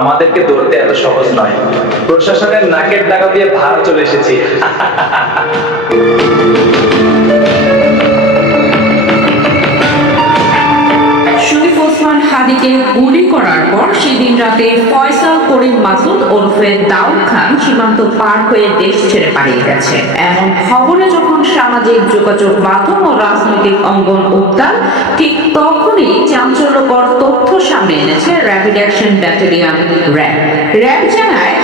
আমাদেরকে ধরতে এত সহজ নয়। প্রশাসনের নাকের টাকা দিয়ে ভার চলে এসেছি। হাদিকে গুলি করার সেদিন রাতে ফয়সাল করিম মাসুদ ওরফে দাউদ খান সীমান্ত পার হয়ে দেশ ছেড়ে পালিয়ে গেছে। এমন খবরে যখন সামাজিক যোগাযোগ মাধ্যম ও রাজনৈতিক অঙ্গন উত্তাল ঠিক তখনই চাঞ্চল্যকর তথ্য সামনে এনেছে rapid action battalion RAB. RAB জানায়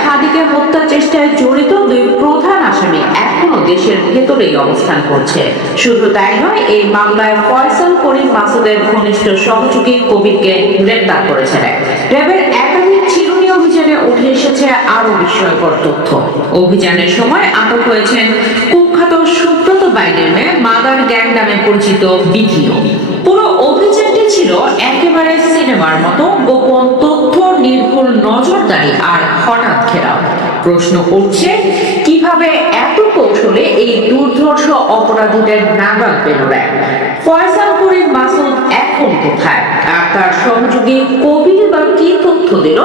চেষ্টায় জড়িত দুই প্রধান আসামি এখনও দেশের ভেতরেই অবস্থান করছে। শুধু তাই নয়, এই মামলায় ফয়সাল করিম মাসুদের ঘনিষ্ঠ সহযোগী কবিরকে গ্রেপ্তার করেছে র্যাবের একাধিক চিরুনি অভিযানে উঠে এসেছে বিস্ময়কর তথ্য। অভিযানের সময় আটক হয়েছেন কুখ্যাত সুব্রত বাইনের মেয়ে মাদার গ্যাং নামে পরিচিত বিধিও। পুরো অভিযানটি ছিল একেবারে সিনেমার মতো, গোপন তথ্য, নির্ভুল নজরদারি আর হঠাৎ ঘেরাও। প্রশ্ন উঠছে কীভাবে এত কৌশলে এই দুর্ধর্ষ অপরাধীদের নাগাল পেল ফয়সাল করিম মাসুদ এখন কোথায়? আর তার সহযোগী কবির বা কি তথ্য দিল,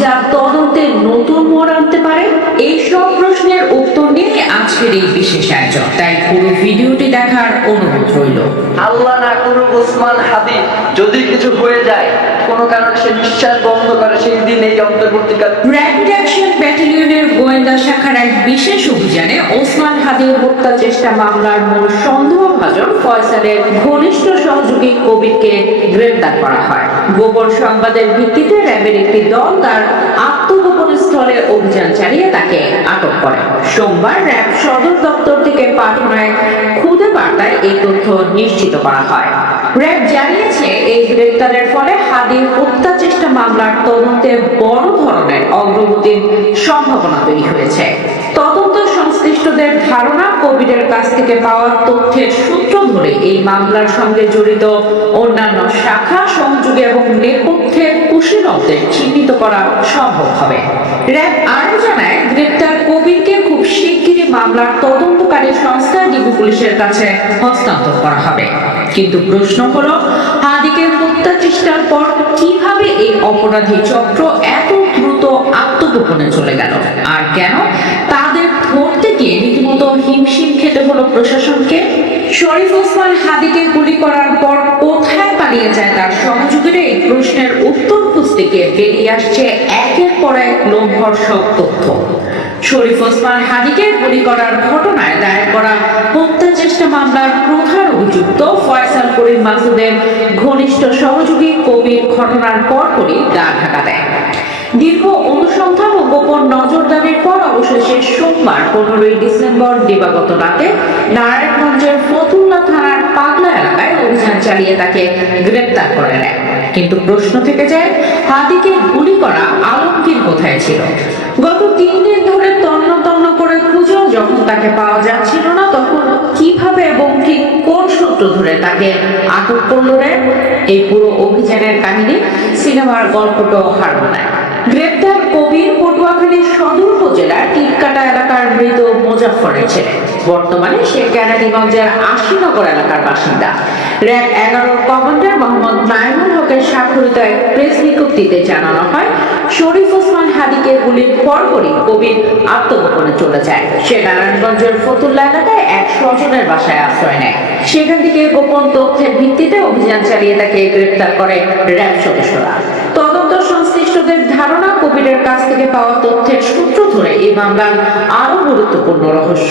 যা তদন্তে নতুন মোড় আনতে পারে? এই সব প্রশ্নের উত্তর নিয়ে আজকের এই বিশেষ আয়োজন। তাই পুরো ভিডিওটি দেখার অনুরোধ রইল। আল্লাহ ওসমান হাদি, যদি কিছু হয়ে যায়, কোনো কারণে সে নিঃশ্বাস বন্ধ করে, সেই দিন এই অন্তর্বর্তীকাল। র্যাপিড অ্যাকশন ব্যাটালিয়নের গোয়েন্দা শাখার এক বিশেষ অভিযানে ওসমান হাদির হত্যা চেষ্টা মামলার মূল সন্দেহভাজন ফয়সালের ঘনিষ্ঠ সহযোগী কবিরকে গ্রেপ্তার করা হয়। গোপন সংবাদের ভিত্তিতে র্যাবের একটি দল তার আত্মগোপন স্থলে অভিযান চালিয়ে তাকে আটক করে। সোমবার র্যাব সদর দপ্তর থেকে পাঠানো এক খুদে বার্তায় এই তথ্য নিশ্চিত করা হয়। র্যাব জানিয়েছে, এই গ্রেপ্তারের ফলে হাদির হত্যা চেষ্টা মামলার তদন্তে বড় ধরনের অগ্রগতির সম্ভাবনা তৈরি হয়েছে। তদন্ত সংশ্লিষ্টদের ধারণা, কোভিডের কাছ থেকে পাওয়া তথ্যের সূত্র ধরে এই মামলার সঙ্গে জড়িত অন্যান্য শাখা, সংযোগে এবং নেপথ্যের কুশীলবদের চিহ্নিত করা সম্ভব হবে। র্যাব আরও জানায়, গ্রেপ্তার কবিরকে খুব শিগগিরই মামলার তদন্তকারী সংস্থা ডিবি পুলিশের কাছে হস্তান্তর করা হবে। কিন্তু প্রশ্ন হলো হাদিকে হত্যা চেষ্টার পর কীভাবে এই অপরাধী চক্র এত দ্রুত আত্মগোপনে চলে গেল? আর কেন? তাদের ধরতে গিয়ে রীতিমতো হিমশিম খেতে হলো প্রশাসনকে। শরীফ ওসমান হাদিকে গুলি করার পর কোথায় পালিয়ে যায় তার সহযোগীরা? এই প্রশ্নের উত্তর খুঁজতে গিয়ে বেরিয়ে আসছে একের পর এক লোমহর্ষক তথ্য। শরীফ ওসমান হাদিকে গুলি করার ঘটনায় দায়ের মামলার প্রধান অভিযুক্ত ফয়সাল করিম মাসুদের ঘনিষ্ঠ সহযোগী কবির ঘটনার পরপরই গা ঢাকা দেয়। দীর্ঘ অনুসন্ধান ও গোপন নজরদারির পর অবশেষে সোমবার পনেরোই ডিসেম্বর দিবাগত রাতে নারায়ণগঞ্জের ফতুল্লা থানার পাগলা এলাকায় অভিযান চালিয়ে তাকে গ্রেপ্তার করে নেয়। কিন্তু প্রশ্ন থেকে যায়, হাদিকে গুলি করা আলমগীর কোথায় ছিল? গত তিন দিন ধরে তন্ন তন্ন করে খুঁজো যখন তাকে পাওয়া যাচ্ছিল কীভাবে এবং ঠিক কোন সূত্র ধরে তাকে আটক করল রে? এই পুরো অভিযানের কাহিনী সিনেমার গল্পটাও হার মানায় গ্রেপ্তার কবির পটুয়াখালীর সদর উপজেলার টিপকাটা এলাকার মৃত মোজাফরের ছেলে। বর্তমানে সে কেরানীগঞ্জের আশিনগর এলাকার বাসিন্দা। র্যাব এগারোর কমান্ডার মোহাম্মদ নাইমুল হকের স্বাক্ষরিত এক প্রেস বিজ্ঞপ্তিতে জানানো হয়, শরীফ ওসমান হাদিকে গুলির পরপরই কবির আত্মগোপনে চলে যায়। সে নারায়ণগঞ্জের ফতুল্লা এলাকায় এক স্বজনের বাসায় আশ্রয় নেয়। সেখান থেকে গোপন তথ্যের ভিত্তিতে অভিযান চালিয়ে তাকে গ্রেপ্তার করে র্যাব সদস্যরা। তদন্ত সংশ্লিষ্টদের ধারণা কবিরের কাছ থেকে পাওয়া তথ্যের সূত্র ধরে এই মামলার আরও গুরুত্বপূর্ণ রহস্য।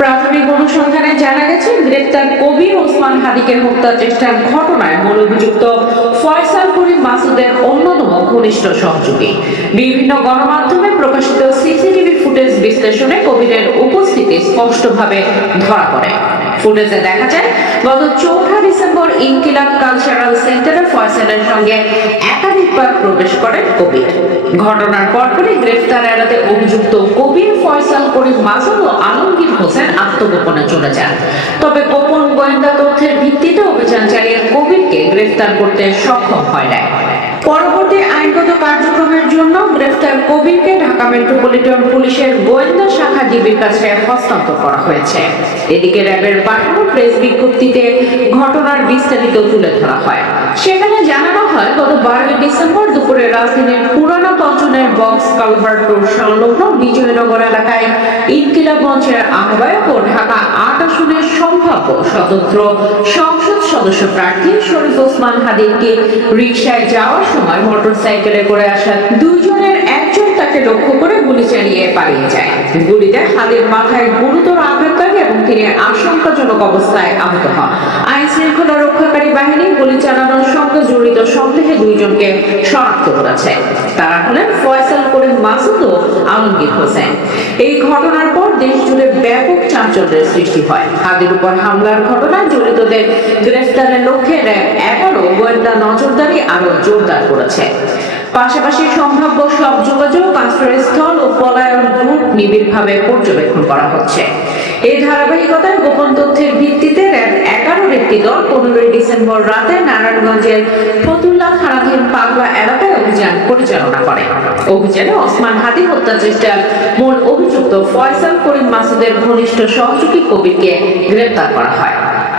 প্রাথমিক অনুসন্ধানে জানা গেছে, গ্রেপ্তার কবির ওসমান হাদিকে হত্যা চেষ্টার ঘটনায় মূল অভিযুক্ত ফয়সাল করিম মাসুদের অন্যতম ঘনিষ্ঠ সহযোগী। বিভিন্ন গণমাধ্যমে প্রকাশিত সিসিটিভি ফুটেজ বিশ্লেষণে কবিরের উপস্থিতি স্পষ্টভাবে ধরা পড়ে। ফুটেজে দেখা যায়, গত চৌঠা ডিসেম্বর ইনকিলাব কালচারাল সেন্টারে ফয়সালের সঙ্গে একাধিকবার প্রবেশ করেন কবির ঘটনার পরপরই গ্রেফতার এড়াতে অভিযুক্ত কবির ফয়সাল করিম মাসুদ ও আলমগীর হোসেন আত্মগোপনে চলে যান। তবে গোপন গোয়েন্দা তথ্যের ভিত্তিতে অভিযান চালিয়ে কবিরকে গ্রেফতার করতে সক্ষম হয় নাই। পরবর্তী মেট্রোপলিটন পুলিশের গোয়েন্দা শাখা ডিবির কাছে হস্তান্তর করা হয়েছে। এদিকে র্যাবের পাঠানো প্রেস বিজ্ঞপ্তিতে ঘটনার বিস্তারিত তুলে ধরা হয়। সেখানে জানানো হয়, গত বারোই ডিসেম্বর দুপুরে রাজধানীর পুরানো পল্টনের বক্স কালভার্ট রোড সংলগ্ন বিজয়নগর এলাকায় ইনকিলাব মঞ্চের আহ্বায়ক ও ঢাকা আট আসনের সম্ভাব্য স্বতন্ত্র সংসদ সদস্য প্রার্থী শরীফ ওসমান হাদিকে রিকশায় যাওয়ার সময় মোটরসাইকেলে করে আসা একজন তাকে লক্ষ্য করে গুলি চালিয়ে পালিয়ে যায়। গুলিতে হাদের মাথায় গুরুতর আঘাত লাগে এবং তিনি আশঙ্কাজনক অবস্থায় আহত হন। আইন শৃঙ্খলা রক্ষাকারী বাহিনী গুলি চালানোর সঙ্গে জড়িত সন্দেহে দুইজনকে শনাক্ত করেছে। তারা হলেন ফয়সাল করিম মাসুদ ও আলমগীর হোসেন। এই ঘটনার পর দেশ জুড়ে ব্যাপক চাঞ্চল্যের সৃষ্টি হয়। হাদির উপর হামলার ঘটনায় জড়িতদের গ্রেফতারের লক্ষ্যে র্যাব এগারো গোয়েন্দা নজরদারি আরও জোরদার করেছে। পাশাপাশি সম্ভাব্য সব যোগাযোগ, আশ্রয়স্থল ও পলায়ন রুট নিবিড়ভাবে পর্যবেক্ষণ করা হচ্ছে। এই ধারাবাহিকতায় গোপন তথ্যের ভিত্তিতে র্যাব এগারোর একটি দল পনেরোই ডিসেম্বর রাতে নারায়ণগঞ্জের ফতুল্লা থানাধীন পাগলা এলাকায় অভিযান পরিচালনা করে। অভিযানে ওসমান হাদি হত্যা চেষ্টার মূল অভিযুক্ত ফয়সাল করিম মাসুদের ঘনিষ্ঠ সহযোগী কবিরকে গ্রেপ্তার করা হয়।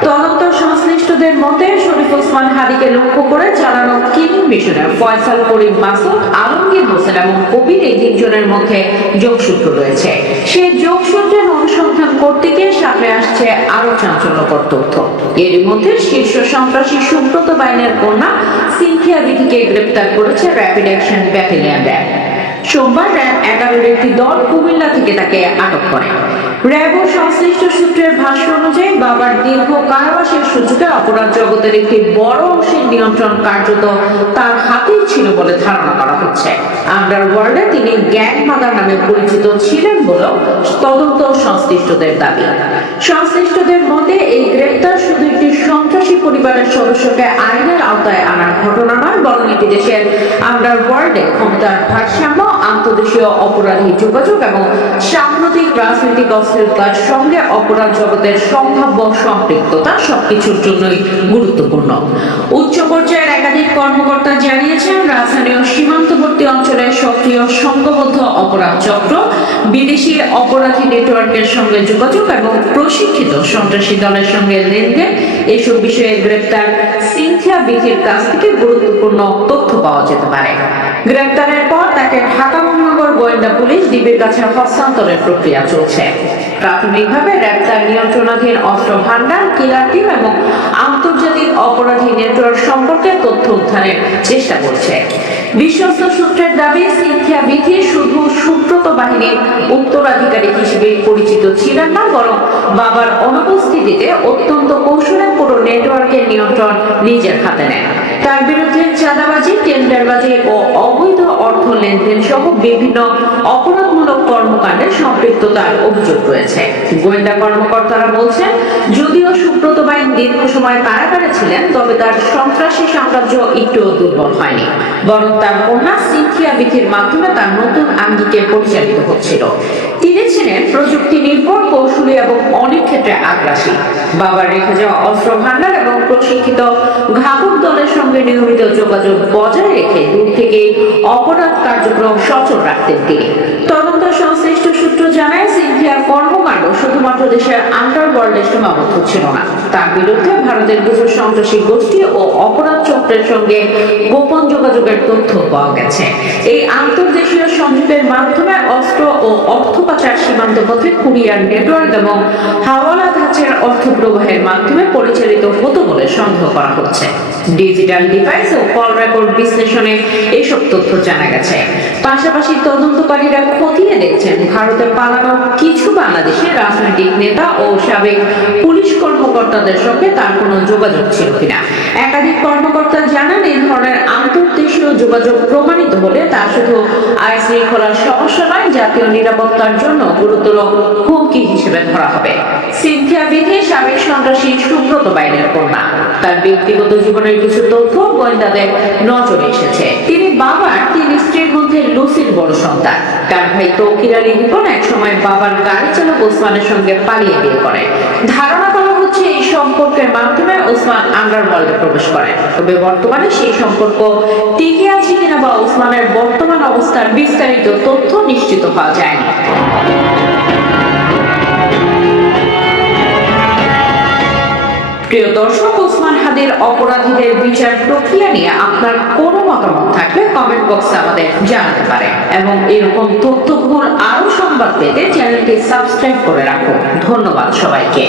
তদন্ত সংশ্লিষ্টদের মতে, শরীফ ওসমান হাদিকে লক্ষ্য করে চালানো কিলিং মিশনে ফয়সাল করিম মাসুদ, আলমগীর হোসেন এবং কবির এই তিনজনের মধ্যে যোগসূত্র রয়েছে। সেই যোগসূত্রের করতে গিয়ে সামনে আসছে আরও চাঞ্চল্যকর তথ্য। এর মধ্যে শীর্ষ সন্ত্রাসী সুব্রত বাইনের কন্যা সিনথিয়া বিধিকে গ্রেপ্তার করেছে র্যাপিড অ্যাকশন ব্যাটালিয়ন র্যাব সোমবার র্যাব এগারোর একটি দল কুমিল্লা থেকে তাকে আটক করে। র্যাব সংশ্লিষ্ট সূত্রের ভাষ্য অনুযায়ী, বাবার দীর্ঘ কারাবাসের সুযোগে অপরাধ জগতের একটি বড় অংশের নিয়ন্ত্রণ কার্যত তার হাতেই ছিল বলে ধারণা করা হচ্ছে। আন্ডারওয়ার্ল্ডে তিনি গ্যাং মাদার নামে পরিচিত ছিলেন বলেও তদন্ত সংশ্লিষ্টদের দাবি। সংশ্লিষ্টদের মতে, এই গ্রেপ্তার শুধু একটি সন্ত্রাসী পরিবারের সদস্যকে আইনের আওতায় আনার ঘটনা নয়, বরং এটি দেশের আন্ডারওয়ার্ল্ডে ক্ষমতার ভারসাম্য আন্তদেশীয় অপরাধী যোগাযোগ এবং সাম্প্রতিক রাজনৈতিক অস্থিরতার সঙ্গে অপরাধ জগতের সম্ভাব্য সম্পৃক্ততা সবকিছুর জন্যই গুরুত্বপূর্ণ। উচ্চ পর্যায়ের একাধিক কর্মকর্তা জানিয়েছেন রাজধানী ও সীমান্তবর্তী অঞ্চলে সক্রিয় সংঘবদ্ধ অপরাধ চক্র, বিদেশি অপরাধী নেটওয়ার্কের সঙ্গে যোগাযোগ এবং প্রশিক্ষিত সন্ত্রাসী দলের সঙ্গে লেনদেন, এসব বিষয়ে গ্রেপ্তার সিনথিয়া বিধির কাছ থেকে গুরুত্বপূর্ণ তথ্য পাওয়া যেতে পারে। গ্রেপ্তারের পর তাকে ঢাকা মহানগর গোয়েন্দা পুলিশ ডিবির কাছে হস্তান্তরের প্রক্রিয়া চলছে। প্রাথমিকভাবে র্যাব তার নিয়ন্ত্রণাধীন অস্ত্র ভান্ডার কিলার টিম এবং আন্তর্জাতিক অপরাধী নেটওয়ার্ক সম্পর্কে তথ্য উদ্ধারের চেষ্টা করছে। বিশ্বস্ত সূত্রের দাবি সিনথিয়া বিধি শুধু সুব্রত বাহিনীর উত্তরাধিকারী হিসেবে পরিচিত ছিলেন না, বরং বাবার অনুপস্থিতিতে অত্যন্ত কৌশলে পুরো নেটওয়ার্কের নিয়ন্ত্রণ নিজের হাতে নেয় তার বিরুদ্ধে চাঁদাবাজি, টেন্ডারবাজি ও লেনদেন সহ বিভিন্ন অপরাধমূলক কর্মকাণ্ডে সম্পৃক্ততার অভিযোগ রয়েছে। গোয়েন্দা কর্মকর্তারা বলছেন, যদিও সুব্রত বাইন দীর্ঘ সময় কারাগারে ছিলেন, তবে তার সন্ত্রাসী সাম্রাজ্য একটুও দুর্বল হয়নি। বরং তার কন্যা সিনথিয়া বিধির মাধ্যমে তার নতুন আঙ্গিকে পরিচালিত হচ্ছিল। তিনি ছিলেন প্রযুক্তি নির্ভর, কৌশলী এবং অনেক ক্ষেত্রে আগ্রাসী। বাবার রেখে যাওয়া অস্ত্র ভান্ডার এবং প্রশিক্ষিত ঘাতক দলের সঙ্গে নিয়মিত যোগাযোগ বজায় রেখে দূর থেকে অপরাধ কার্যক্রম সচল রাখতেন তিনি। তদন্ত সংশ্লিষ্ট সূত্র জানায় সিনথিয়ার কর্মকাণ্ড শুধুমাত্র দেশের আন্ডারওয়ার্ল্ডে সীমাবদ্ধ ছিল না। তার বিরুদ্ধে ভারতের কিছু সন্ত্রাসী গোষ্ঠী ও অপরাধ চক্রের সঙ্গে গোপন যোগাযোগের তথ্য পাওয়া গেছে। এই আন্তর্দেশীয় সংযোগের মাধ্যমে অস্ত্র ও অর্থ পাচার সীমান্ত পথে কুরিয়ার নেটওয়ার্ক এবং হাওয়ালা ধাঁচের অর্থ প্রবাহের মাধ্যমে পরিচালিত হতো বলে সন্দেহ করা হচ্ছে। ডিজিটাল ডিভাইস ও কল রেকর্ড বিশ্লেষণে এসব তথ্য জানা গেছে। পাশাপাশি তদন্তকারীরা খতিয়ে দেখছেন ভারতে পালানো কিছু বাংলাদেশের রাজনৈতিক নেতা ও সাবেক পুলিশ কর্মকর্তাদের সঙ্গে তার কোনো যোগাযোগ ছিল কিনা। একাধিক কর্মকর্তা জানান এই ধরনের আন্তর্দেশীয় যোগাযোগ প্রমাণিত হলে তা শুধু আইন শৃঙ্খলার সমস্যা নয়, জাতীয় নিরাপত্তার জন্য গুরুতর হুমকি হিসেবে ধরা হবে। সিনথিয়া বিধি সাবেক সন্ত্রাসী সুব্রত বাইনের কন্যা। তার ব্যক্তিগত জীবনের কিছু তথ্য গোয়েন্দাদের নজরে এসেছে। তিনি বাবার তিন স্ত্রীর মধ্যে লুসির বড় সন্তান। তার ভাই তৌকির আলী এক সময় বাবার গাড়ি চালক ওসমানের সঙ্গে পালিয়ে বিয়ে করে। ধারণা হচ্ছে এই সম্পর্কের মাধ্যমে ওসমান আন্ডারওয়ার্ল্ডে প্রবেশ করেন তবে বর্তমানে সেই সম্পর্ক টিকে আছে কিনা বা ওসমানের বর্তমান অবস্থার বিস্তারিত তথ্য নিশ্চিত পাওয়া যায়নি। প্রিয় দর্শক, ওসমান হাদির অপরাধীদের বিচার প্রক্রিয়া নিয়ে আপনার কোনো মতামত থাকলে কমেন্ট বক্সে আমাদের জানাতে পারেন এবং এরকম তথ্যবহুল আরও সংবাদ পেতে চ্যানেলটি সাবস্ক্রাইব করে রাখুন। ধন্যবাদ সবাইকে।